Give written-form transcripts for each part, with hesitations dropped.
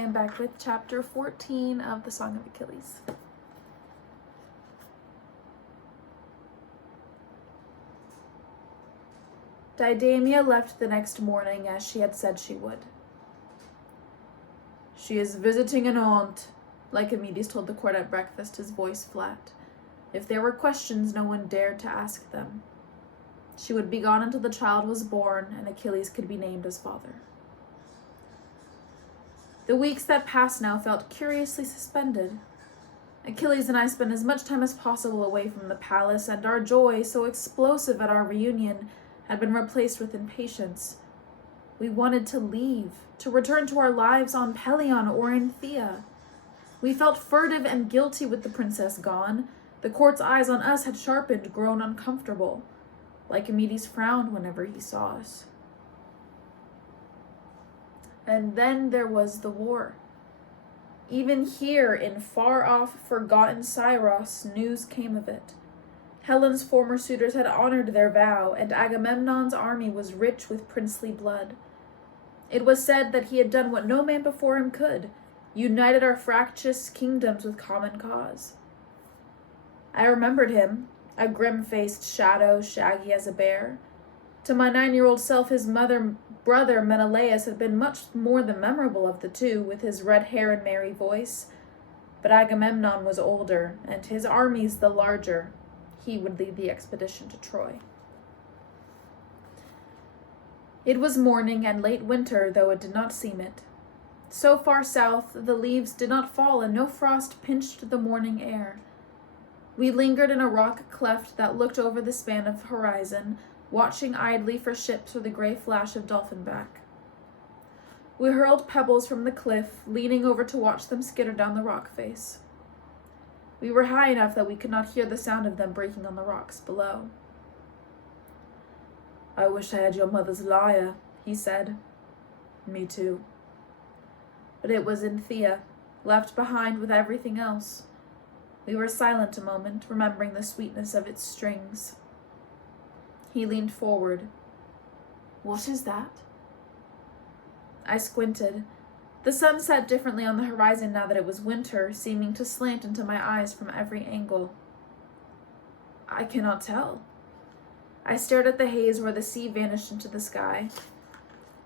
am back with chapter 14 of the Song of Achilles. Didamia left the next morning as she had said she would. "She is visiting an aunt," Achilles told the court at breakfast, his voice flat. If there were questions, no one dared to ask them. She would be gone until the child was born and Achilles could be named as father. The weeks that passed now felt curiously suspended. Achilles and I spent as much time as possible away from the palace, and our joy, so explosive at our reunion, had been replaced with impatience. We wanted to leave, to return to our lives on Pelion or in Thea. We felt furtive and guilty with the princess gone. The court's eyes on us had sharpened, grown uncomfortable. Lycomedes frowned whenever he saw us. And then there was the war. Even here in far-off, forgotten Scyros, news came of it. Helen's former suitors had honored their vow, and Agamemnon's army was rich with princely blood. It was said that he had done what no man before him could, united our fractious kingdoms with common cause. I remembered him, a grim-faced shadow, shaggy as a bear. To my 9-year-old self, his brother Menelaus had been much more the memorable of the two, with his red hair and merry voice. But Agamemnon was older, and his armies the larger. He would lead the expedition to Troy. It was morning and late winter, though it did not seem it. So far south, the leaves did not fall, and no frost pinched the morning air. We lingered in a rock cleft that looked over the span of horizon, watching idly for ships or the gray flash of dolphinback. We hurled pebbles from the cliff, leaning over to watch them skitter down the rock face. We were high enough that we could not hear the sound of them breaking on the rocks below. "I wish I had your mother's lyre," he said. "Me too." But it was in Thea, left behind with everything else. We were silent a moment, remembering the sweetness of its strings. He leaned forward. "What is that?" I squinted. The sun set differently on the horizon now that it was winter, seeming to slant into my eyes from every angle. "I cannot tell." I stared at the haze where the sea vanished into the sky.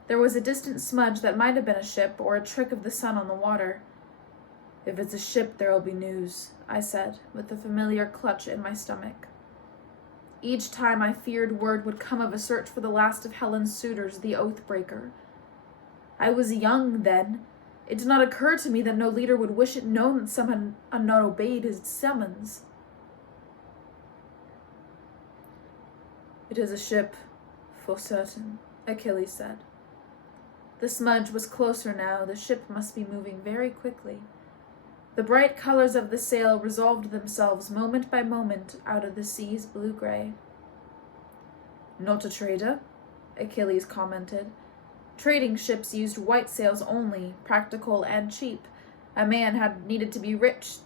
There was a distant smudge that might have been a ship or a trick of the sun on the water. "If it's a ship, there'll be news," I said, with a familiar clutch in my stomach. Each time I feared word would come of a search for the last of Helen's suitors, the Oathbreaker. I was young then. It did not occur to me that no leader would wish it known that someone had not obeyed his summons. "It is a ship, for certain," Achilles said. The smudge was closer now. The ship must be moving very quickly. The bright colors of the sail resolved themselves moment by moment out of the sea's blue-gray. "Not a trader," Achilles commented. Trading ships used white sails only, practical and cheap. A man had needed to be rich,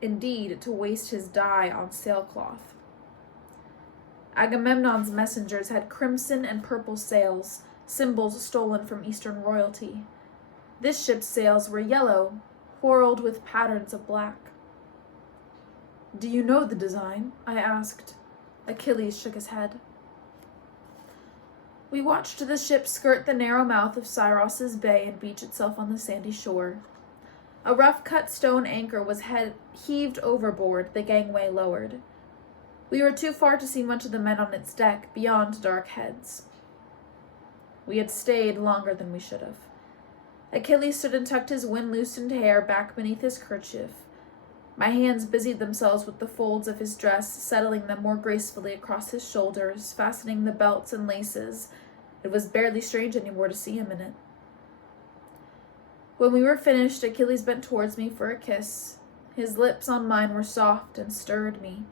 indeed, to waste his dye on sailcloth. Agamemnon's messengers had crimson and purple sails, symbols stolen from Eastern royalty. This ship's sails were yellow, whorled with patterns of black. "Do you know the design?" I asked. Achilles shook his head. We watched the ship skirt the narrow mouth of Scyros' bay and beach itself on the sandy shore. A rough-cut stone anchor was heaved overboard, the gangway lowered. We were too far to see much of the men on its deck, beyond dark heads. We had stayed longer than we should have. Achilles stood and tucked his wind-loosened hair back beneath his kerchief. My hands busied themselves with the folds of his dress, settling them more gracefully across his shoulders, fastening the belts and laces. It was barely strange anymore to see him in it. When we were finished, Achilles bent towards me for a kiss. His lips on mine were soft and stirred me.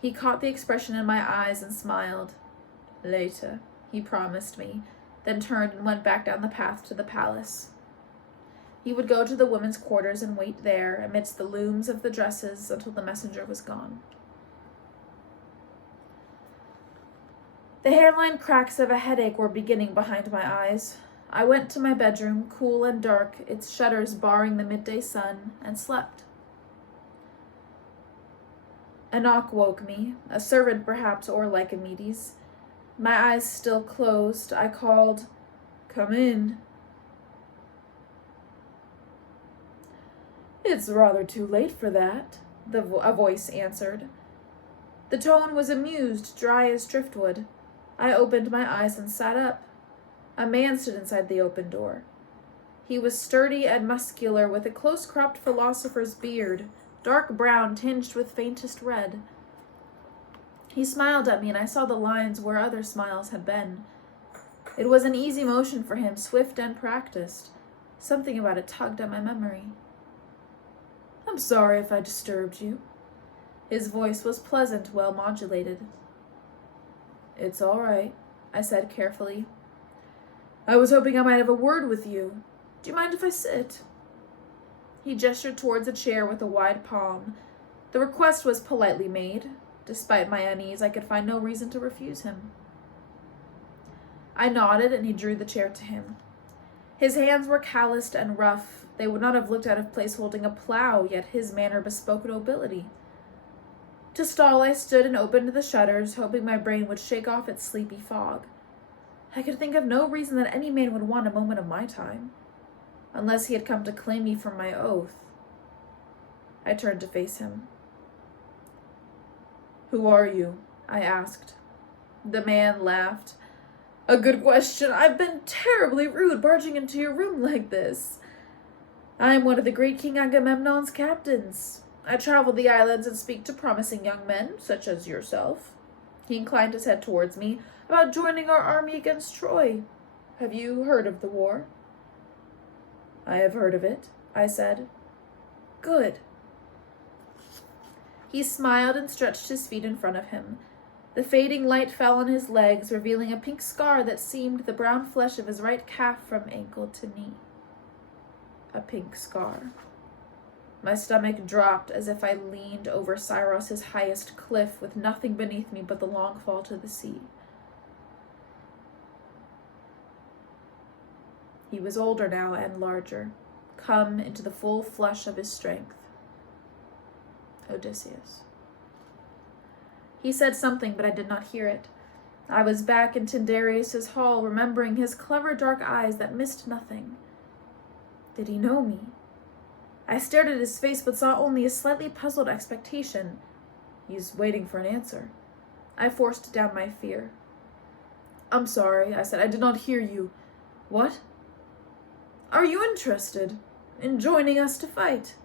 He caught the expression in my eyes and smiled. "Later," he promised me, then turned and went back down the path to the palace. He would go to the women's quarters and wait there, amidst the looms of the dresses, until the messenger was gone. The hairline cracks of a headache were beginning behind my eyes. I went to my bedroom, cool and dark, its shutters barring the midday sun, and slept. A knock woke me, a servant perhaps, or Lycomedes. My eyes still closed, I called, "Come in." "It's rather too late for that," a voice answered. The tone was amused, dry as driftwood. I opened my eyes and sat up. A man stood inside the open door. He was sturdy and muscular, with a close-cropped philosopher's beard, dark brown tinged with faintest red. He smiled at me, and I saw the lines where other smiles had been. It was an easy motion for him, swift and practiced. Something about it tugged at my memory. "I'm sorry if I disturbed you." His voice was pleasant, well modulated. "It's all right," I said carefully. "I was hoping I might have a word with you. Do you mind if I sit?" He gestured towards a chair with a wide palm. The request was politely made. Despite my unease, I could find no reason to refuse him. I nodded, and he drew the chair to him. His hands were calloused and rough. They would not have looked out of place holding a plow, yet his manner bespoke nobility. To stall, I stood and opened the shutters, hoping my brain would shake off its sleepy fog. I could think of no reason that any man would want a moment of my time, unless he had come to claim me from my oath. I turned to face him. "Who are you?" I asked. The man laughed. "A good question. I've been terribly rude barging into your room like this. I am one of the great King Agamemnon's captains. I travel the islands and speak to promising young men, such as yourself." He inclined his head towards me, "about joining our army against Troy. Have you heard of the war?" "I have heard of it," I said. "Good." He smiled and stretched his feet in front of him. The fading light fell on his legs, revealing a pink scar that seemed the brown flesh of his right calf from ankle to knee. A pink scar. My stomach dropped as if I leaned over Cyros's highest cliff with nothing beneath me but the long fall to the sea. He was older now and larger, come into the full flush of his strength. Odysseus. He said something, but I did not hear it. I was back in Tyndareus' hall, remembering his clever dark eyes that missed nothing. Did he know me? I stared at his face, but saw only a slightly puzzled expectation. He's waiting for an answer. I forced down my fear. "I'm sorry," I said. "I did not hear you." "What?" "Are you interested in joining us to fight?"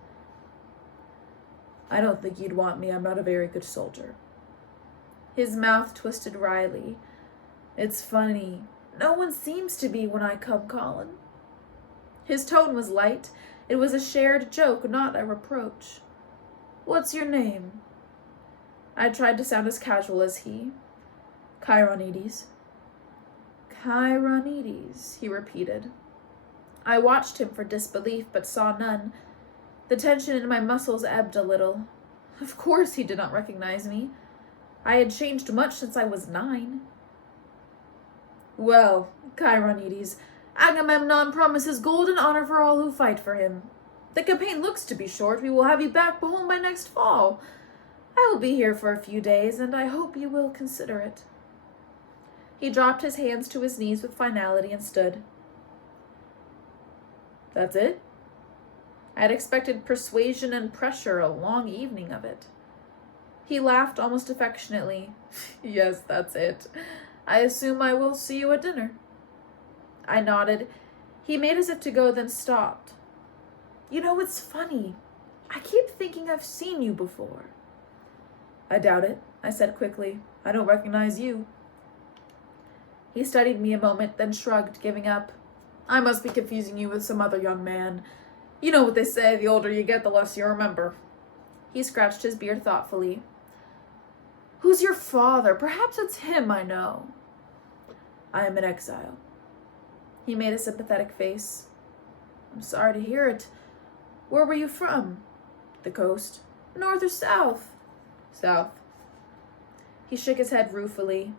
"I don't think you'd want me. I'm not a very good soldier." His mouth twisted wryly. "It's funny. No one seems to be when I come calling." His tone was light. It was a shared joke, not a reproach. "What's your name?" I tried to sound as casual as he. "Chironides." "Chironides," he repeated. I watched him for disbelief, but saw none. The tension in my muscles ebbed a little. Of course he did not recognize me. I had changed much since I was 9. "Well, Chironides, Agamemnon promises gold and honor for all who fight for him. The campaign looks to be short. We will have you back home by next fall. I will be here for a few days, and I hope you will consider it." He dropped his hands to his knees with finality and stood. "That's it?" I had expected persuasion and pressure, a long evening of it. He laughed almost affectionately. "Yes, that's it. I assume I will see you at dinner." I nodded. He made as if to go, then stopped. "You know, it's funny. I keep thinking I've seen you before." "I doubt it," I said quickly. "I don't recognize you." He studied me a moment, then shrugged, giving up. "I must be confusing you with some other young man. You know what they say, the older you get, the less you remember." He scratched his beard thoughtfully. "Who's your father? Perhaps it's him I know." "I am in exile." He made a sympathetic face. "I'm sorry to hear it. Where were you from?" "The coast." "North or south?" "South." He shook his head ruefully.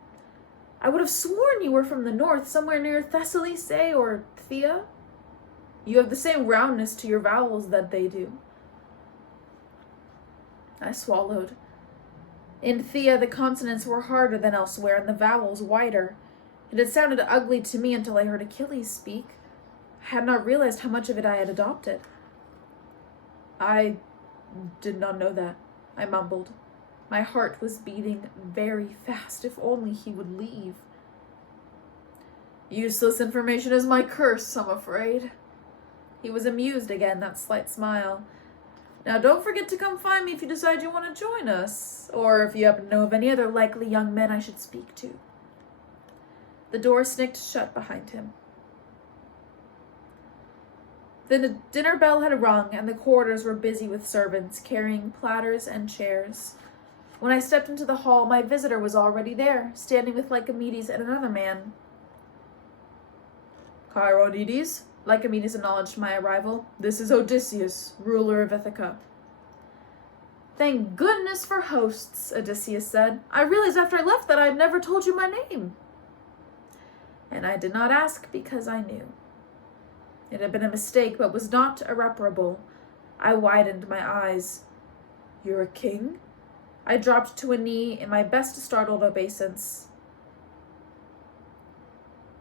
I would have sworn you were from the north, somewhere near Thessaly, say, or Thea. You have the same roundness to your vowels that they do. I swallowed. In Thea, the consonants were harder than elsewhere, and the vowels wider. It had sounded ugly to me until I heard Achilles speak. I had not realized how much of it I had adopted. I did not know that, I mumbled. My heart was beating very fast. If only he would leave. Useless information is my curse, I'm afraid. He was amused again, that slight smile. Now don't forget to come find me if you decide you want to join us, or if you happen to know of any other likely young men I should speak to. The door snicked shut behind him. The dinner bell had rung, and the corridors were busy with servants carrying platters and chairs. When I stepped into the hall, my visitor was already there, standing with Lycomedes and another man. Chironides, Lycomedes acknowledged my arrival. This is Odysseus, ruler of Ithaca. Thank goodness for hosts, Odysseus said. I realized after I left that I had never told you my name. And I did not ask because I knew. It had been a mistake, but was not irreparable. I widened my eyes. You're a king? I dropped to a knee in my best startled obeisance.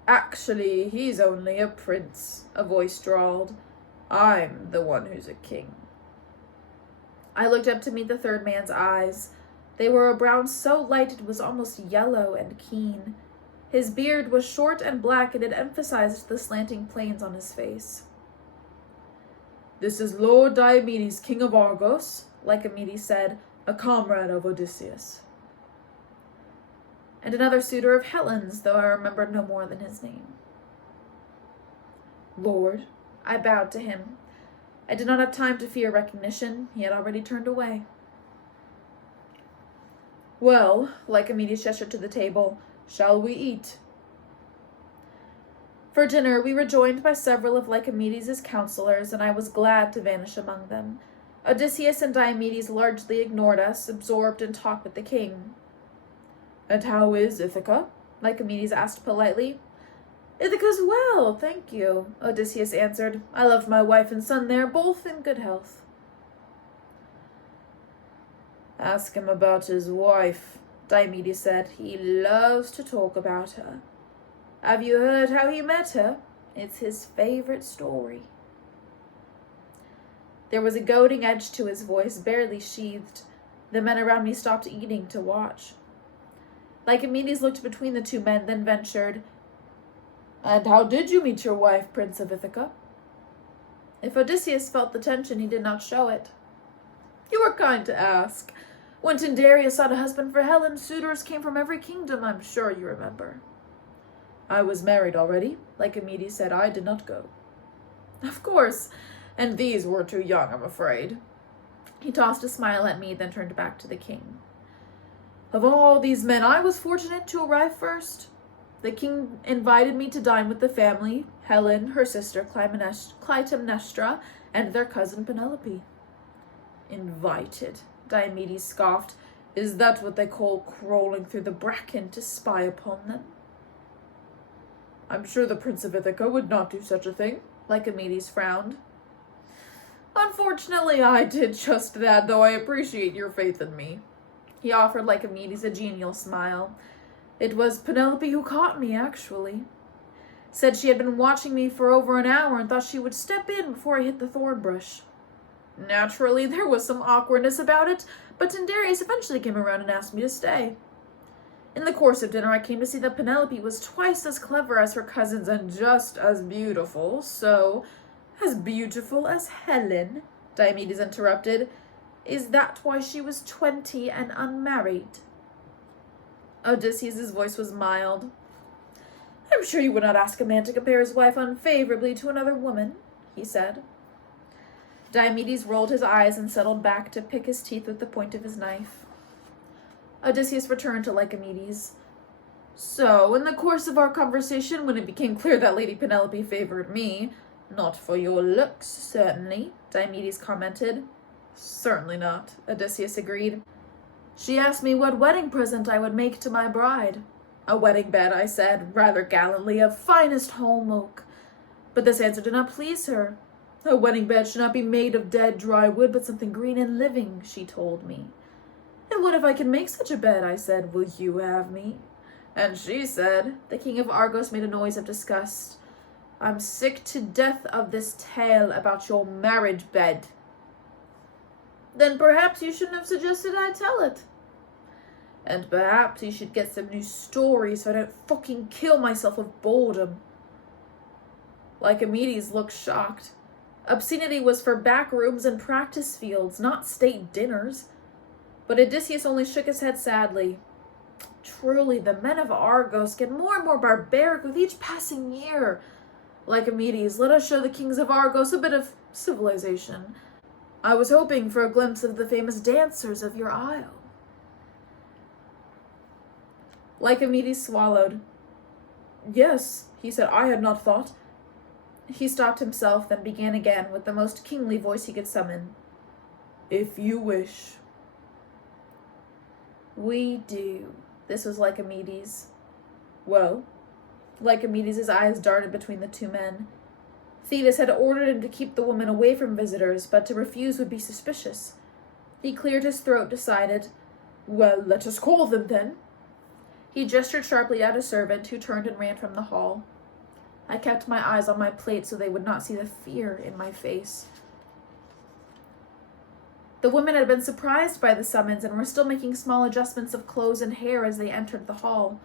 Actually, he's only a prince, a voice drawled. I'm the one who's a king. I looked up to meet the third man's eyes. They were a brown so light it was almost yellow and keen. His beard was short and black, and it emphasized the slanting planes on his face. This is Lord Diomedes, king of Argos, Lycomedes said, a comrade of Odysseus. And another suitor of Helen's, though I remembered no more than his name. Lord, I bowed to him. I did not have time to fear recognition. He had already turned away. Well, Lycomedes gestured to the table, shall we eat? For dinner, we were joined by several of Lycomedes' counselors, and I was glad to vanish among them. Odysseus and Diomedes largely ignored us, absorbed in talk with the king. And how is Ithaca? Lycomedes asked politely. Ithaca's well, thank you, Odysseus answered. I left my wife and son there, both in good health. Ask him about his wife, Diomedes said. He loves to talk about her. Have you heard how he met her? It's his favorite story. There was a goading edge to his voice, barely sheathed. The men around me stopped eating to watch. Lycomedes looked between the two men, then ventured, And how did you meet your wife, Prince of Ithaca? If Odysseus felt the tension, he did not show it. You are kind to ask. When Tyndareus sought a husband for Helen, suitors came from every kingdom, I'm sure you remember. I was married already, Lycomedes said. I did not go. Of course, and these were too young, I'm afraid. He tossed a smile at me, then turned back to the king. Of all these men, I was fortunate to arrive first. The king invited me to dine with the family, Helen, her sister Clytemnestra, and their cousin Penelope. Invited, Diomedes scoffed. Is that what they call crawling through the bracken to spy upon them? I'm sure the Prince of Ithaca would not do such a thing, Lycomedes frowned. Unfortunately, I did just that, though I appreciate your faith in me. He offered Lycomedes a genial smile. It was Penelope who caught me, actually. Said she had been watching me for over an hour and thought she would step in before I hit the thorn bush. Naturally, there was some awkwardness about it, but Tyndareus eventually came around and asked me to stay. In the course of dinner, I came to see that Penelope was twice as clever as her cousins and just as beautiful, so, as beautiful as Helen, Diomedes interrupted. Is that why she was 20 and unmarried? Odysseus' voice was mild. I'm sure you would not ask a man to compare his wife unfavorably to another woman, he said. Diomedes rolled his eyes and settled back to pick his teeth with the point of his knife. Odysseus returned to Lycomedes. So, in the course of our conversation, when it became clear that Lady Penelope favored me, not for your looks, certainly, Diomedes commented. Certainly not, Odysseus agreed. She asked me what wedding present I would make to my bride. A wedding bed, I said, rather gallantly, of finest holm oak. But this answer did not please her. A wedding bed should not be made of dead, dry wood, but something green and living, she told me. And what if I can make such a bed? I said. Will you have me? And she said, the king of Argos made a noise of disgust. I'm sick to death of this tale about your marriage bed. Then perhaps you shouldn't have suggested I tell it. And perhaps you should get some new stories so I don't fucking kill myself of boredom. Lycomedes looked shocked. Obscenity was for back rooms and practice fields, not state dinners. But Odysseus only shook his head sadly. Truly, the men of Argos get more and more barbaric with each passing year. Lycomedes, let us show the kings of Argos a bit of civilization. I was hoping for a glimpse of the famous dancers of your isle. Lycomedes swallowed. Yes, he said, I had not thought. He stopped himself, then began again with the most kingly voice he could summon. If you wish. We do. This was Lycomedes. Well? Lycomedes' eyes darted between the two men. Thetis had ordered him to keep the woman away from visitors, but to refuse would be suspicious. He cleared his throat, decided. Well, let us call them then. He gestured sharply at a servant, who turned and ran from the hall. I kept my eyes on my plate so they would not see the fear in my face. The women had been surprised by the summons and were still making small adjustments of clothes and hair as they entered the hall.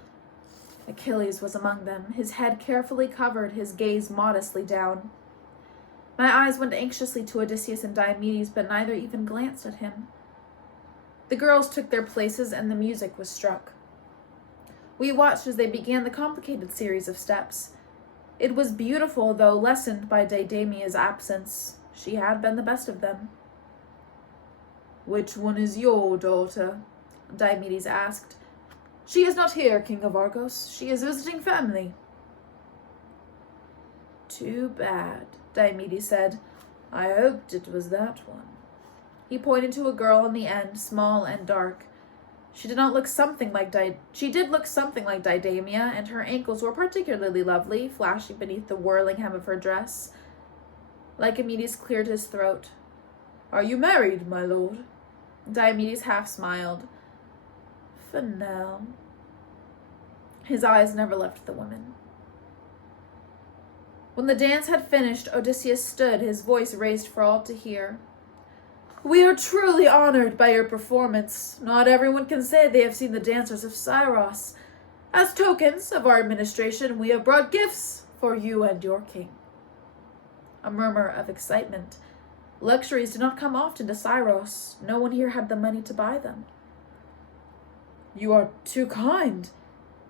Achilles was among them, his head carefully covered, his gaze modestly down. My eyes went anxiously to Odysseus and Diomedes, but neither even glanced at him. The girls took their places and the music was struck. We watched as they began the complicated series of steps. It was beautiful, though lessened by Deidamia's absence. She had been the best of them. Which one is your daughter? Diomedes asked. She is not here, King of Argos. She is visiting family. Too bad, Diomedes said. I hoped it was that one. He pointed to a girl on the end, small and dark. She did look something like Deidamia, and her ankles were particularly lovely, flashing beneath the whirling hem of her dress. Lycomedes cleared his throat. Are you married, my lord? Diomedes half smiled. For now. His eyes never left the woman. When the dance had finished, Odysseus stood, his voice raised for all to hear. We are truly honored by your performance. Not everyone can say they have seen the dancers of Scyros. As tokens of our administration, we have brought gifts for you and your king. A murmur of excitement. Luxuries do not come often to Scyros. No one here had the money to buy them. You are too kind.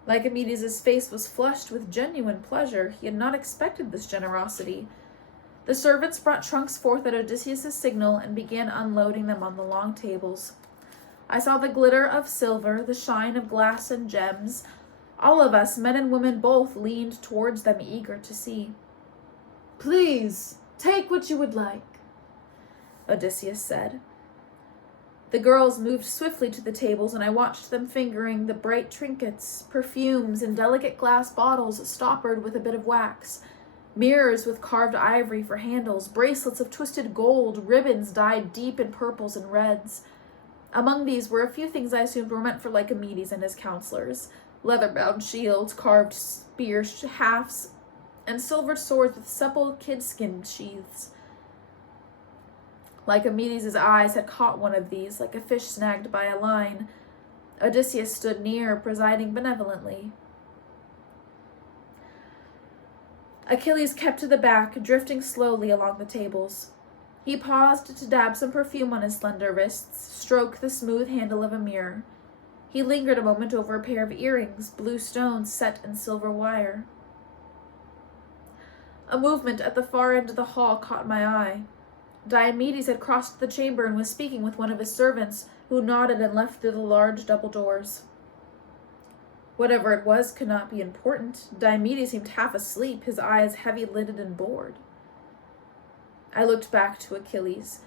Lycomedes' face was flushed with genuine pleasure. He had not expected this generosity. The servants brought trunks forth at Odysseus' signal and began unloading them on the long tables. I saw the glitter of silver, the shine of glass and gems. All of us, men and women both, leaned towards them, eager to see. Please, take what you would like, Odysseus said. The girls moved swiftly to the tables, and I watched them fingering the bright trinkets, perfumes, and delicate glass bottles stoppered with a bit of wax. Mirrors with carved ivory for handles, bracelets of twisted gold, ribbons dyed deep in purples and reds. Among these were a few things I assumed were meant for Lycomedes and his counselors. Leather-bound shields, carved spear hafts, and silvered swords with supple kid-skin sheaths. Lycomedes' eyes had caught one of these, like a fish snagged by a line. Odysseus stood near, presiding benevolently. Achilles kept to the back, drifting slowly along the tables. He paused to dab some perfume on his slender wrists, stroke the smooth handle of a mirror. He lingered a moment over a pair of earrings, blue stones set in silver wire. A movement at the far end of the hall caught my eye. Diomedes had crossed the chamber and was speaking with one of his servants, who nodded and left through the large double doors. Whatever it was could not be important. Diomedes seemed half asleep, his eyes heavy-lidded and bored. I looked back to Achilles.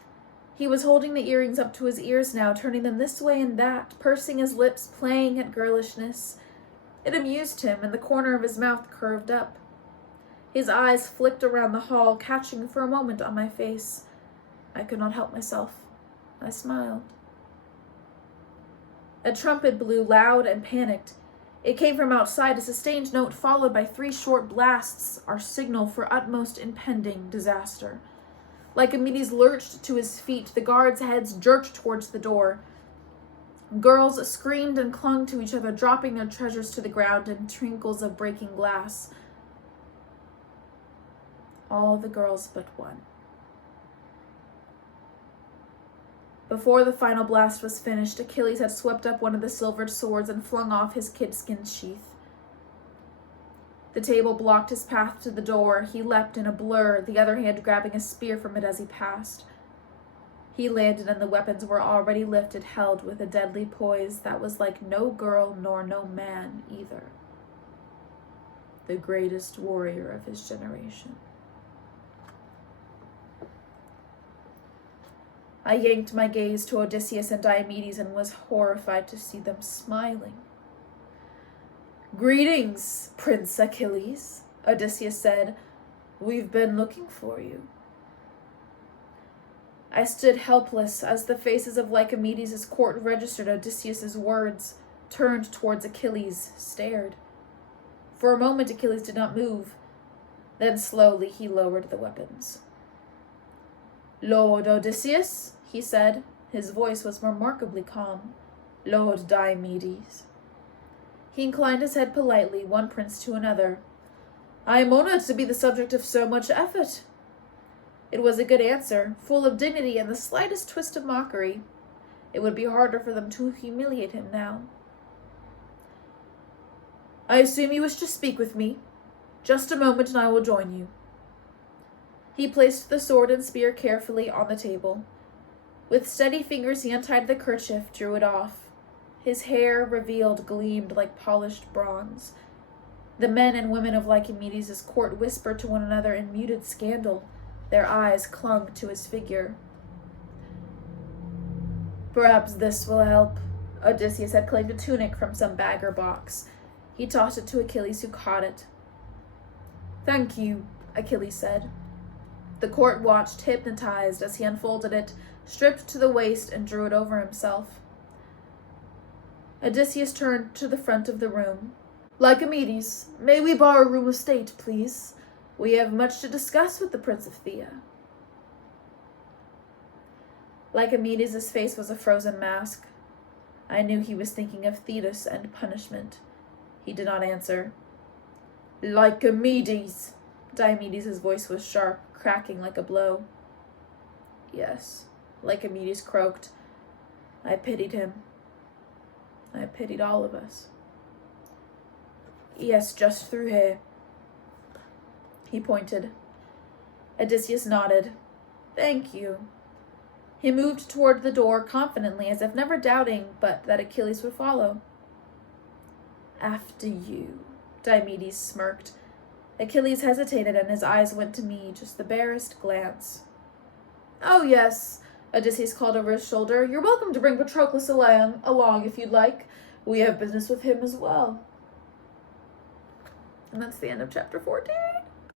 He was holding the earrings up to his ears now, turning them this way and that, pursing his lips, playing at girlishness. It amused him, and the corner of his mouth curved up. His eyes flicked around the hall, catching for a moment on my face. I could not help myself. I smiled. A trumpet blew loud and panicked. It came from outside, a sustained note followed by 3 short blasts, our signal for utmost impending disaster. Achilles lurched to his feet, the guards' heads jerked towards the door. Girls screamed and clung to each other, dropping their treasures to the ground in trinkles of breaking glass. All the girls but one. Before the final blast was finished, Achilles had swept up one of the silvered swords and flung off his kidskin sheath. The table blocked his path to the door. He leapt in a blur, the other hand grabbing a spear from it as he passed. He landed, and the weapons were already lifted, held with a deadly poise that was like no girl nor no man either. The greatest warrior of his generation. I yanked my gaze to Odysseus and Diomedes and was horrified to see them smiling. "Greetings, Prince Achilles," Odysseus said. "We've been looking for you." I stood helpless as the faces of Lycomedes' court registered Odysseus' words, turned towards Achilles, stared. For a moment Achilles did not move. Then slowly he lowered the weapons. "Lord Odysseus," he said. His voice was remarkably calm. "Lord Diomedes." He inclined his head politely, one prince to another. "I am honored to be the subject of so much effort." It was a good answer, full of dignity and the slightest twist of mockery. It would be harder for them to humiliate him now. "I assume you wish to speak with me. Just a moment and I will join you." He placed the sword and spear carefully on the table. With steady fingers he untied the kerchief, drew it off. His hair, revealed, gleamed like polished bronze. The men and women of Lycomedes' court whispered to one another in muted scandal. Their eyes clung to his figure. "Perhaps this will help." Odysseus had claimed a tunic from some bag or box. He tossed it to Achilles, who caught it. "Thank you," Achilles said. The court watched, hypnotized, as he unfolded it, stripped to the waist, and drew it over himself. Odysseus turned to the front of the room. "Lycomedes, may we borrow a room of state, please? We have much to discuss with the Prince of Thea." Lycomedes' face was a frozen mask. I knew he was thinking of Thetis and punishment. He did not answer. "Lycomedes!" Diomedes' voice was sharp, cracking like a blow. "Yes," Lycomedes croaked. I pitied him. I pitied all of us. "Yes, just through here." He pointed. Odysseus nodded. "Thank you." He moved toward the door confidently, as if never doubting but that Achilles would follow. "After you," Diomedes smirked. Achilles hesitated, and his eyes went to me, just the barest glance. "Oh, yes," Odysseus called over his shoulder. "You're welcome to bring Patroclus along if you'd like. We have business with him as well." And that's the end of chapter 14.